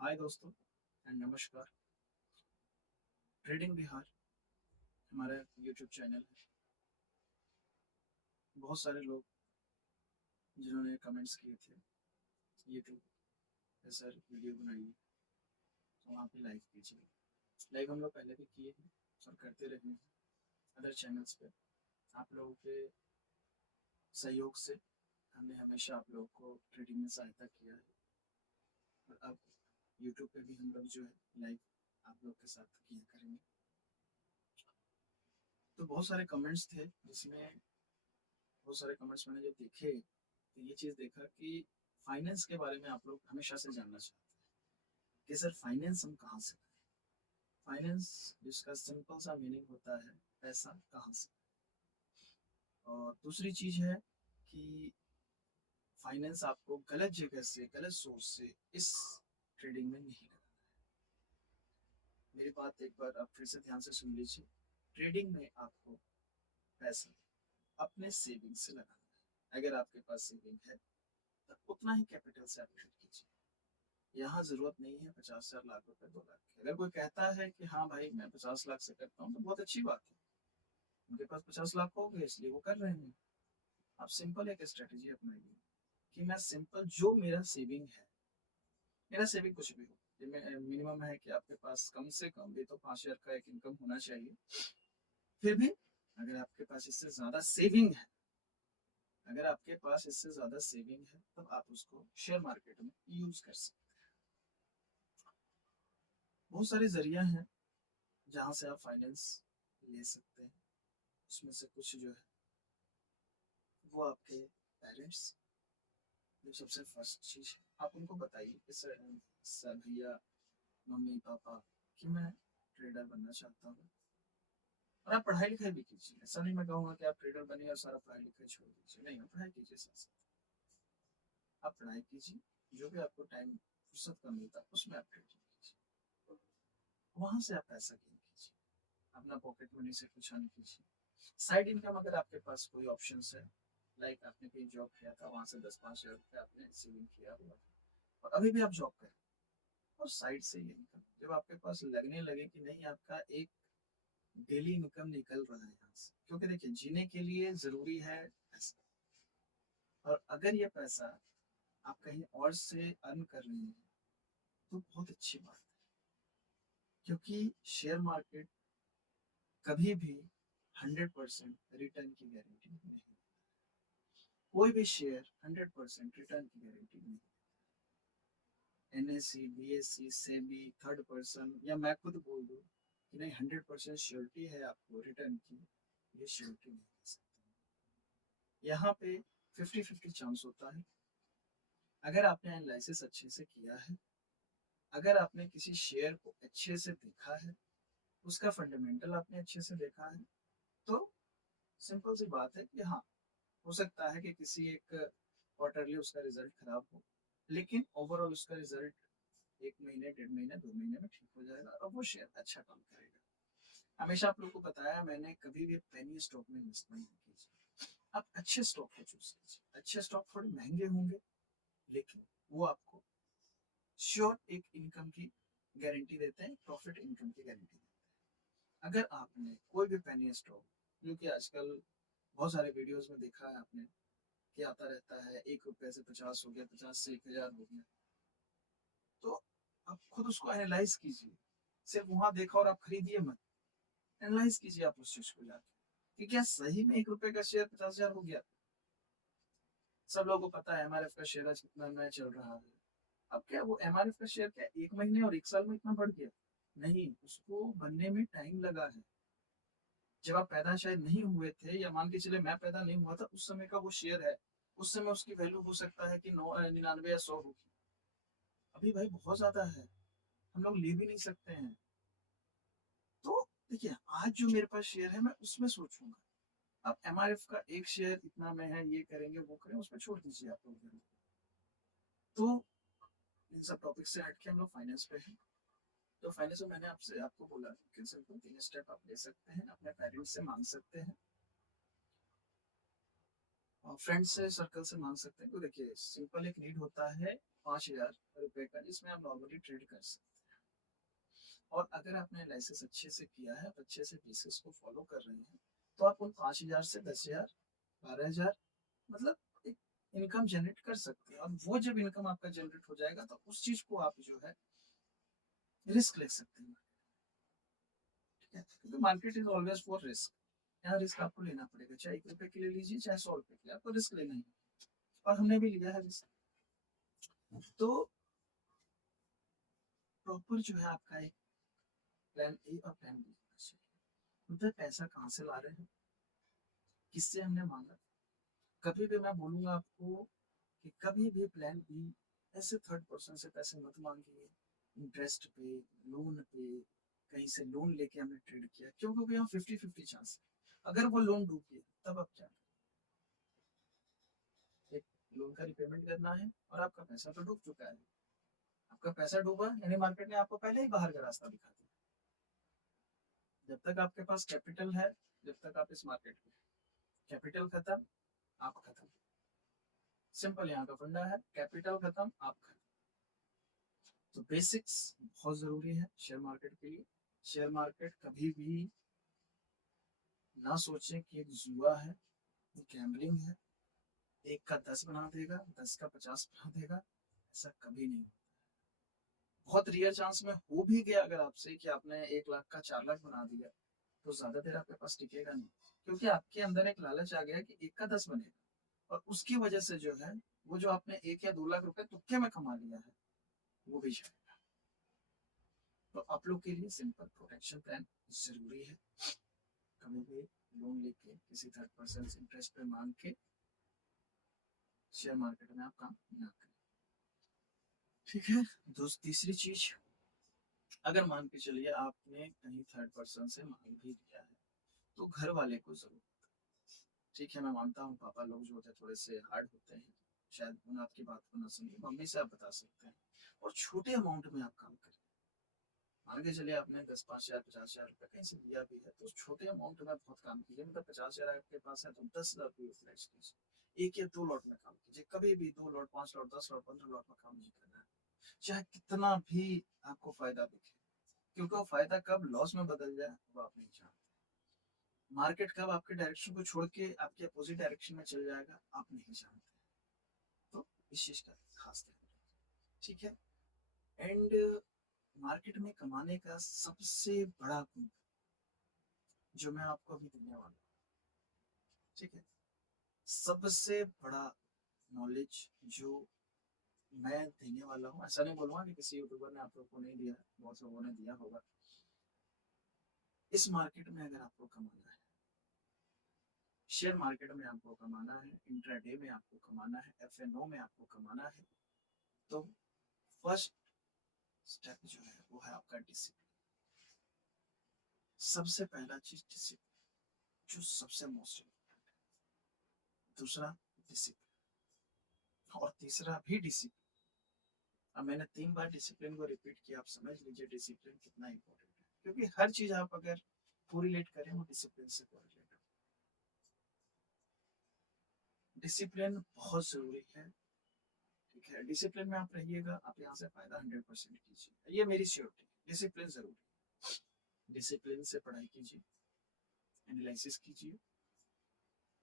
हाय दोस्तों एंड नमस्कार। ट्रेडिंग बिहार हमारा यूट्यूब चैनल है। बहुत सारे लोग जिन्होंने कमेंट्स किए थे यूट्यूब पे, सर वीडियो बनाइए तो वहाँ पे लाइक कीजिए। लाइक हम लोग पहले भी किए हैं और करते रहे हैं अदर चैनल्स पे। आप लोगों के सहयोग से हमने हमेशा आप लोगों को ट्रेडिंग में सहायता किया है और अब यूट्यूब पे भी हम लोग जो है लाइव आप लोग के साथ किया करेंगे। तो बहुत सारे कमेंट्स थे जिसमें बहुत सारे कमेंट्स मैंने जब देखे तो ये चीज़ देखा कि फाइनेंस के बारे में आप लोग हमेशा से जानना चाहते हैं कि सर फाइनेंस हम कहाँ से करें। फाइनेंस जिसका सिंपल सा मीनिंग होता है पैसा कहाँ से। और दूसरी चीज़ है कि फाइनेंस आपको गलत जगह से गलत सोर्स से इस ट्रेडिंग में नहीं लगाना है। मेरी बात एक बार आप फिर से ध्यान से सुन लीजिए। ट्रेडिंग में आपको पैसा अपने सेविंग से लगाना है। अगर आपके पास सेविंग है तो उतना ही कैपिटल से आप ट्रेड कीजिए। यहाँ जरूरत नहीं है 50,000 लाख रुपए 2 लाख की। अगर कोई कहता है कि हाँ भाई मैं 50 लाख से करता हूँ तो बहुत अच्छी बात है। उनके पास 50 लाख हो गए इसलिए वो कर रहे हैं। आप सिंपल एक स्ट्रेटेजी अपनाइए कि मैं सिंपल जो मेरा सेविंग है, मेरा सेविंग कुछ भी हो, मिनिमम है कि आपके पास कम से कम भी तो 5,000 का एक इनकम होना चाहिए। फिर भी अगर आपके पास इससे ज्यादा सेविंग है, अगर आपके पास इससे ज्यादा सेविंग है तब आप उसको शेयर मार्केट में यूज कर सकते हैं। बहुत सारे जरिया हैं जहाँ से आप फाइनेंस ले सकते हैं। उसमें से कुछ जो है वो आपके पेरेंट्स, जो सबसे फर्स्ट चीज है आप उनको बताइए कि सर भैया मम्मी पापा कि मैं ट्रेडर बनना चाहता हूँ। और आप पढ़ाई लिखाई भी कीजिए। ऐसा नहीं मैं कहूँगा कि आप ट्रेडर बनिए और सारा पढ़ाई लिखाई छोड़ दीजिए, नहीं, आप पढ़ाई कीजिए साथ साथ। आप पढ़ाई कीजिए, जो भी आपको टाइम फुर्सत का मिलता है उसमें आप ट्रेडिंग कीजिए। वहां से आप पैसा गेन कीजिए, अपना पॉकेट मनी से कुछ अर्न कीजिए। साइड इनकम अगर आपके पास कोई ऑप्शन है, लाइक आपने कहीं जॉब किया था वहां से 10-5 हजार रुपये आपने सेविंग किया हुआ और अभी भी आप जॉब करें और साइड से ये इनकम जब आपके पास लगने लगे कि नहीं आपका एक डेली इनकम निकल रहा है यहाँ से, क्योंकि देखिए जीने के लिए जरूरी है पैसा। और अगर ये पैसा आप कहीं और से अर्न कर रहे हैं तो बहुत अच्छी बात है, क्योंकि शेयर मार्केट कभी भी 100% रिटर्न की गारंटी नहीं। कोई भी शेयर 100% रिटर्न की गारंटी नहीं। NSC, BSc, SEBI, third person या मैं खुद बोल दूं कि नहीं 100% श्योरिटी है आपको रिटर्न की, ये श्योरिटी नहीं दे सकते। यहाँ पे 50-50 चांस होता है। अगर आपने एनालिसिस अच्छे से किया है, अगर आपने किसी शेयर को अच्छे से देखा है, उसका फंडामेंटल आपने अच्छे से देखा है, तो सिंपल सी बात है कि हाँ, हो सकता है कि किसी एक क्वार्टरली उसका रिजल्ट खराब हो, लेकिन ओवरऑल उसका रिजल्ट 1 महीने 1.5 महीने 2 महीने में ठीक हो जाएगा और वो शेयर अच्छा काम करेगा। हमेशा आप लोग को बताया मैंने, कभी भी पेनी स्टॉक में इन्वेस्टमेंट नहीं कीजिए। आप अच्छे स्टॉक को चूज कीजिए। अच्छे स्टॉक थोड़े महंगे होंगे लेकिन वो आपको श्योर एक इनकम की गारंटी देते हैं, प्रॉफिट इनकम की गारंटी देते हैं। अगर आपने कोई भी पेनी स्टॉक, जो कि आजकल बहुत सारे वीडियोस में देखा है आपने कि आता रहता है 1 रुपए से 50 हो गया, 50 से 1,000 हो गया, तो आप खुद उसको एनालाइज कीजिए। सिर्फ वहां देखा और आप खरीदिए मत, एनालाइज कीजिए आप उस चीज को जाके कि क्या सही में 1 रुपए का शेयर 50,000 हो गया। सब लोगों को पता है एमआरएफ का शेयर आज कितना नया चल रहा है। अब क्या वो एमआरएफ का शेयर क्या 1 महीने और 1 साल में इतना बढ़ गया? नहीं, उसको बनने में टाइम लगा है। जब आप पैदा शायद नहीं हुए थे, या मान के चले मैं पैदा नहीं हुआ था, उस समय का वो शेयर है। उस समय उसकी वैल्यू हो सकता है कि 99 या 100 होगी। अभी भाई बहुत ज्यादा है, हम लोग ले भी नहीं सकते हैं। तो देखिए, आज जो मेरे पास शेयर है मैं उसमें सोचूंगा। अब एमआरएफ का एक शेयर इतना में है, ये करेंगे वो करेंगे, उसमें छोड़ दीजिए आप लोग। तो इन सब टॉपिक से हटके हम लोग फाइनेंस पे हैं। तो फाइनेंस में मैंने आपसे आपको बोला कि सिंपल 3 स्टेप आप ले सकते हैं, अपने पेरेंट्स से मांग सकते हैं फ्रेंड से सर्कल से मांग सकते हैं। तो देखिए सिंपल एक नीड होता है 5,000 रुपए का, जिसमें आप नॉर्मली ट्रेड कर सकते हैं। और अगर आपने एनालिसिस अच्छे से किया है, अच्छे से बेसिस को फॉलो कर रहे हैं, तो आप उन 5,000 से 10,000 12,000 मतलब एक इनकम जनरेट कर सकते हैं। और वो जब इनकम आपका जनरेट हो जाएगा तो उस चीज को आप जो है रिस्क ले सकते हैं। ठीक है, क्योंकि market is always for risk. यहाँ रिस्क आपको लेना पड़ेगा, चाहे 1 रुपए के लिए लीजिए चाहे 100 रुपए के लिए, आपको रिस्क लेना ही। और हमने भी लिया है रिस्क। तो प्रॉपर जो है आपका एक प्लान ए और प्लान बी, मतलब पैसा कहाँ से ला रहे हैं, किससे हमने मांगा। कभी भी मैं बोलूंगा आपको कि कभी भी प्लान बी ऐसे थर्ड पर्सन से पैसे मत मांगिए। इंटरेस्ट पे, लोन पे, कहीं से लोन लेके हमने ट्रेड किया, क्यों? क्योंकि यहाँ 50-50 चांस है। अगर वो लोन डूब गया तब आप क्या करें? एक लोन का रिपेमेंट करना है और आपका पैसा तो डूब चुका है। आपका पैसा डूबा यानी मार्केट ने आपको पहले ही बाहर का रास्ता दिखा दिया। जब तक आपके पास कैपिटल है, जब तक आप इस मार्केट में, कैपिटल खत्म आप खत्म। सिंपल यहाँ का फंडा है, कैपिटल खत्म आप खत्म। तो बेसिक्स बहुत जरूरी है शेयर मार्केट के लिए। शेयर मार्केट कभी भी ना सोचें कि एक जुआ है, गैम्बलिंग है, 1 का 10 बना देगा, 10 का 50 बना देगा, ऐसा कभी नहीं। बहुत रेयर चांस में हो भी गया अगर आपसे कि आपने 1 लाख का 4 लाख बना दिया, तो ज्यादा देर आपके पास टिकेगा नहीं, क्योंकि आपके अंदर एक लालच आ गया कि 1 का 10 बनेगा। और उसकी वजह से जो है वो जो आपने 1 या 2 लाख रुपए तुक्के में कमा लिया है वो भी जाएगा। तो आप लोग के लिए सिंपल प्रोटेक्शन प्लान जरूरी है। कभी भी लोन लेके किसी थर्ड पर्सन से इंटरेस्ट पे मांग के शेयर मार्केट में आप काम ना करें। ठीक है दोस्त, तीसरी चीज, अगर मान के चलिए आपने कहीं थर्ड पर्सन से मांग भी लिया है तो घर वाले को जरूर, ठीक है मैं मानता हूँ पापा लोग जो होते हैं थोड़े से हार्ड होते हैं, शायद उन्हें आपकी बात को ना सुनिए, मम्मी से आप बता सकते हैं। और छोटे अमाउंट में आप काम करें। मान के चलिए आपने 10, 5 हजार 50 हजार रुपए कहीं से दिया भी है, तो उस छोटे अमाउंट में बहुत काम कीजिए। मतलब 50 हजार आपके पास है तो 10 हजार को यूटिलाइज कीजिए। 1 या 2 लॉट में काम कीजिए, कभी भी 2 लॉट 5 लॉट 10 लॉट 15 लॉट में काम नहीं करना है, चाहे कितना भी आपको फायदा दिखे। क्योंकि वो फायदा कब लॉस में बदल जाए वो आप नहीं जानते। मार्केट कब आपके डायरेक्शन को छोड़ के आपके अपोजिट डायरेक्शन में चल जाएगा आप नहीं जानते। तो इस चीज का खास ध्यान रखिए। ठीक है। एंड मार्केट में कमाने का सबसे बड़ा गुण जो मैं आपको अभी देने वाला हूँ, ठीक है, सबसे बड़ा नॉलेज जो मैं देने वाला हूँ, ऐसा नहीं बोलूंगा कि किसी यूट्यूबर ने आप लोग को नहीं दिया, बहुत लोगों ने दिया होगा। इस मार्केट में अगर आपको कमाना है, शेयर मार्केट में आपको कमाना है, इंट्राडे में आपको कमाना है, एफएनओ में आपको कमाना है, तो फर्स्ट स्टेप जो है वो है आपका डिसिप्लिन। सबसे पहला चीज डिसिप्लिन, जो सबसे मोस्ट इम्पोर्टेंट है। दूसरा डिसिप्लिन, और तीसरा भी डिसिप्लिन। अब मैंने 3 बार डिसिप्लिन को रिपीट किया, आप समझ लीजिए डिसिप्लिन कितना इंपॉर्टेंट है, क्योंकि हर चीज आप अगर कोरिलेट करें वो डिसिप्लिन से कोरिलेट है। डिसिप्लिन बहुत जरूरी है। ठीक है, डिसिप्लिन में आप रहिएगा, आप यहाँ से फायदा 100% कीजिए, ये मेरी श्योरिटी है। डिसिप्लिन जरूरी, डिसिप्लिन से पढ़ाई कीजिए, एनालिसिस कीजिए,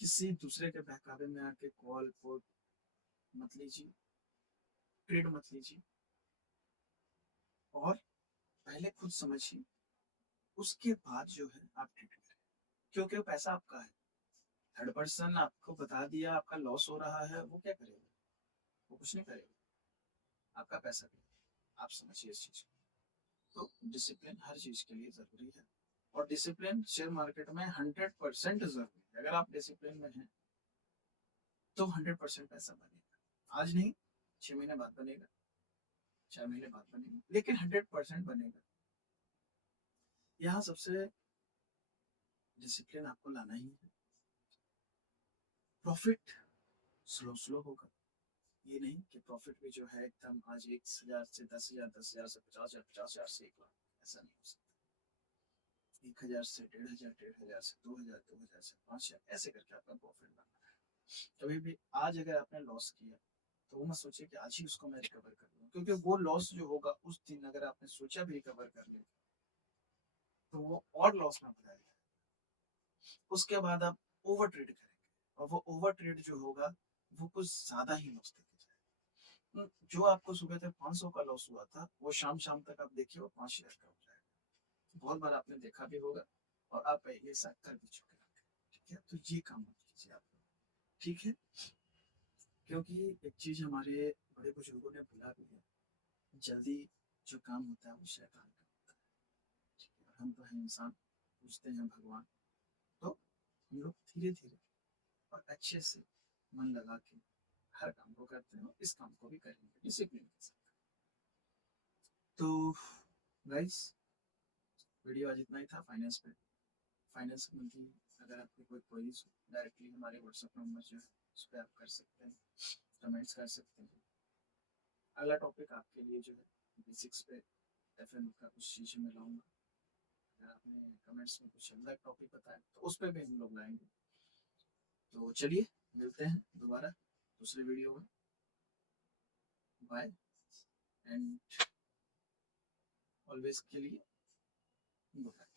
किसी दूसरे के बहकावे में आके कॉल पोर्ट मत लीजिए, ट्रेड मत लीजिए, और पहले खुद समझिए, उसके बाद जो है आप ट्रेड करें। क्योंकि वो पैसा आपका है, थर्ड पर्सन आपको बता दिया आपका लॉस हो रहा है, वो क्या करेगा? वो कुछ नहीं करेगा, आपका पैसा भी। आप समझिए इस चीज को। तो डिसिप्लिन हर चीज के लिए जरूरी है, और डिसिप्लिन शेयर मार्केट में 100% जरूरी है। अगर आप डिसिप्लिन में हैं तो 100% पैसा बनेगा। आज नहीं, 6 महीने बाद बनेगा, 4 महीने बाद बनेगा, लेकिन 100% बनेगा। यहाँ सबसे डिसिप्लिन आपको लाना ही है। प्रॉफिट स्लो स्लो होगा, ये नहीं कि प्रॉफिट भी जो है एकदम आज 1,000 से 10,000, 10,000 से 50,000, 50,000 से 1 लाख, ऐसा नहीं हो सकता। 1,000 से 1,500, 1,500 से 2,000, 2,000 से 5,000, ऐसे करके आपका प्रॉफिट बनना है। कभी भी आज अगर आपने लॉस किया तो वो मत सोचिए कि आज ही उसको मैं रिकवर कर लूँ, क्योंकि वो लॉस जो होगा उस दिन अगर आपने सोचा भी रिकवर कर ले तो वो और लॉस में बदल जाए। उसके बाद आप ओवर ट्रेड करेंगे और वो ओवर ट्रेड जो होगा वो कुछ ज्यादा ही लॉस देते जाए। जो आपको सुबह तक 500 का लॉस हुआ था वो शाम शाम तक आप देखिए वो 5,000 का हो जाएगा। बहुत बार आपने देखा भी होगा और आप ये सब कर भी चुके हैं। ठीक है, तो ये काम मत कीजिए आप लोग, ठीक है। क्योंकि एक चीज हमारे बड़े बुजुर्गों ने बोला भी है, जल्दी जो काम होता है वो शैतान का होता है। ठीक है, और हम तो हैं इंसान, पूछते हैं भगवान। तो हम लोग धीरे धीरे और अच्छे से मन लगा के हर काम को करते हैं और इस काम को भी करेंगे डिसिप्लिन के साथ। तो गाइस, वीडियो आज इतना ही था फाइनेंस पे। फाइनेंस संबंधी अगर आपकी कोई क्वेरीज डायरेक्टली हमारे व्हाट्सएप नंबर जो है उस पर आप कर सकते हैं, कमेंट्स कर सकते हैं। अगला टॉपिक आपके लिए जो है बेसिक्स पे एफएम का कुछ चीज़ें मैं लाऊंगा। अगर आपने कमेंट्स में कुछ अलग टॉपिक बताया तो उस पर भी हम लोग लाएंगे। तो चलिए मिलते हैं दोबारा दूसरे वीडियो में। बाय एंड ऑलवेज के लिए गुड।